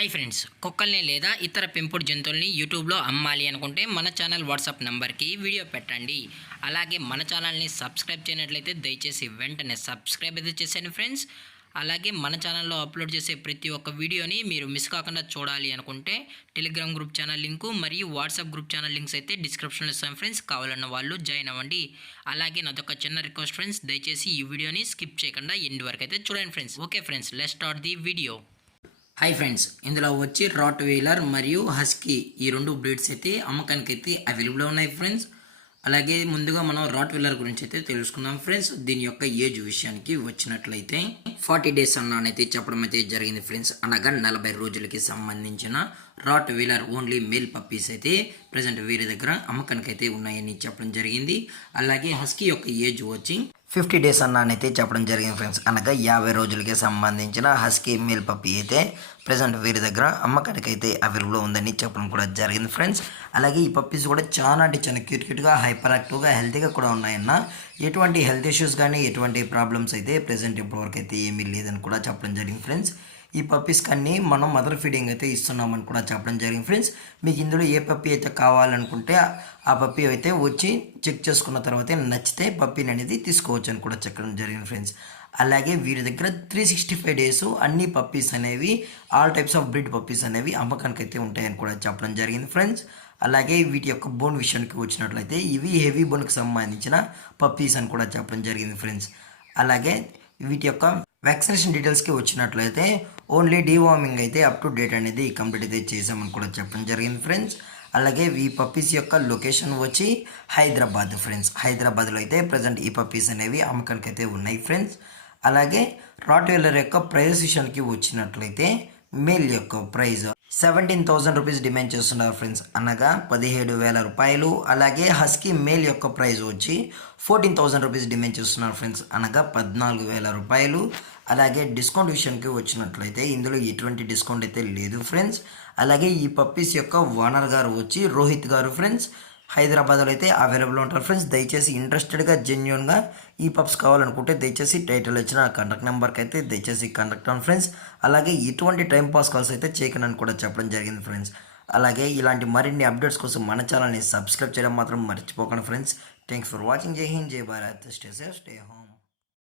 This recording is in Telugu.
హాయ్ ఫ్రెండ్స్, కుక్కల్ని లేదా ఇతర పెంపుడు జంతువుల్ని యూట్యూబ్లో అమ్మాలి అనుకుంటే మన ఛానల్ వాట్సాప్ నెంబర్కి వీడియో పెట్టండి. అలాగే మన ఛానల్ని సబ్స్క్రైబ్ చేయనట్లయితే దయచేసి వెంటనే సబ్స్క్రైబ్ అయితే చేసేయండి ఫ్రెండ్స్. అలాగే మన ఛానల్లో అప్లోడ్ చేసే ప్రతి ఒక్క వీడియోని మీరు మిస్ కాకుండా చూడాలి అనుకుంటే టెలిగ్రామ్ గ్రూప్ ఛానల్ లింకు మరియు వాట్సాప్ గ్రూప్ ఛానల్ లింక్స్ అయితే డిస్క్రిప్షన్లో ఇస్తాం ఫ్రెండ్స్. కావాలన్న వాళ్ళు జాయిన్ అవ్వండి. అలాగే నాదొక చిన్న రిక్వెస్ట్ ఫ్రెండ్స్, దయచేసి ఈ వీడియోని స్కిప్ చేయకుండా ఎండ్ వరకు అయితే చూడండి friends. Okay friends, let's start the video. Hi friends, ఇందులో వచ్చి రాట్ వీలర్ మరియు హస్కీ ఈ రెండు బ్రీడ్స్ అయితే అమ్మకానికి అయితే అవైలబుల్ ఉన్నాయి ఫ్రెండ్స్. అలాగే ముందుగా మనం రాట్ వీలర్ గురించి అయితే తెలుసుకుందాం ఫ్రెండ్స్. దీని యొక్క ఏజ్ విషయానికి వచ్చినట్లయితే 40 డేస్ అన్నానైతే చెప్పడం అయితే జరిగింది ఫ్రెండ్స్. అనగా 40 రోజులకి సంబంధించిన rottweiler only male puppies అయితే ప్రజెంట్ వీరి దగ్గర అమ్మకానికి అయితే ఉన్నాయని చెప్పడం జరిగింది. అలాగే హస్కీ యొక్క ఏజ్ వచ్చి 50 డేస్ అన్నానైతే చెప్పడం జరిగింది ఫ్రెండ్స్. అనగా 50 రోజులకి సంబంధించిన హస్కీ మేల్ పప్పీ అయితే ప్రజెంట్ వీరి దగ్గర అమ్మకానికి అయితే అవైలబుల్ ఉందని చెప్పడం కూడా జరిగింది ఫ్రెండ్స్. అలాగే ఈ పప్పీస్ కూడా చాలా అంటే చాలా క్యూట్గా హైపర్ యాక్టివ్గా హెల్తీగా కూడా ఉన్నాయన్న. ఎటువంటి హెల్త్ ఇష్యూస్ కానీ ఎటువంటి ప్రాబ్లమ్స్ అయితే ప్రజెంట్ ఇప్పటివరకు అయితే ఏమీ లేదని కూడా చెప్పడం జరిగింది ఫ్రెండ్స్. ఈ పప్పీస్ కన్నీ మనం మదర్ ఫీడింగ్ అయితే ఇస్తున్నామని కూడా చెప్పడం జరిగింది ఫ్రెండ్స్. మీకు ఇందులో ఏ పప్పీ అయితే కావాలనుకుంటే ఆ పప్పీ అయితే వచ్చి చెక్ చేసుకున్న తర్వాత నచ్చితే పప్పీని అనేది తీసుకోవచ్చు అని కూడా చెప్పడం జరిగింది ఫ్రెండ్స్. అలాగే వీరి దగ్గర 365 డేస్ అన్ని పప్పీస్ అనేవి all types of breed puppies అనేవి అమ్మకానికి అయితే ఉంటాయని కూడా చెప్పడం జరిగింది ఫ్రెండ్స్. అలాగే వీటి యొక్క బోన్ విషయానికి వచ్చినట్లయితే ఇవి హెవీ బోన్కి సంబంధించిన పప్పీస్ అని కూడా చెప్పడం జరిగింది ఫ్రెండ్స్. అలాగే వీటి యొక్క వ్యాక్సినేషన్ డీటెయిల్స్కి వచ్చినట్లయితే ఓన్లీ డీవార్మింగ్ అయితే అప్ టు డేట్ అనేది కంప్లీట్ అయితే చేసామని కూడా చెప్పడం జరిగింది ఫ్రెండ్స్. అలాగే ఈ పప్పీస్ యొక్క లొకేషన్ వచ్చి హైదరాబాద్ ఫ్రెండ్స్. హైదరాబాద్లో అయితే ప్రజెంట్ ఈ పప్పీస్ అనేవి అమ్మకానికి అయితే ఉన్నాయి ఫ్రెండ్స్. అలాగే రాట్ వీలర్ యొక్క ప్రైస్ విషయానికి వచ్చినట్లయితే మేల్ యొక్క ప్రైజ్ 17,000 రూపీస్ డిమాండ్ చేస్తున్నారు ఫ్రెండ్స్, అనగా 17,000 రూపాయలు. అలాగే హస్కీ మేల్ యొక్క ప్రైజ్ వచ్చి 14,000 రూపీస్ డిమాండ్ చేస్తున్నారు ఫ్రెండ్స్, అనగా 14,000 రూపాయలు. అలాగే డిస్కౌంట్ విషయానికి వచ్చినట్లయితే ఇందులో ఎటువంటి డిస్కౌంట్ అయితే లేదు ఫ్రెండ్స్. అలాగే ఈ పప్పీస్ యొక్క ఓనర్ గారు వచ్చి రోహిత్ గారు ఫ్రెండ్స్. హైదరాబాద్లో అయితే అవైలబుల్ ఉంటారు ఫ్రెండ్స్. దయచేసి ఇంట్రెస్టెడ్గా జెన్యున్గా ఈ పప్స్ కావాలనుకుంటే దయచేసి టైటిల్ వచ్చిన కాంటాక్ట్ నెంబర్కి అయితే దయచేసి కాంటాక్ట్ అవ్వండి ఫ్రెండ్స్. అలాగే ఎటువంటి టైం పాస్ కాల్స్ అయితే చేయకనని కూడా చెప్పడం జరిగింది ఫ్రెండ్స్. అలాగే ఇలాంటి మరిన్ని అప్డేట్స్ కోసం మన ఛానల్ని సబ్స్క్రైబ్ చేయడం మాత్రం మర్చిపోకండి ఫ్రెండ్స్. Thanks for watching. జై హింద్, జై Bharat. Stay safe, stay home.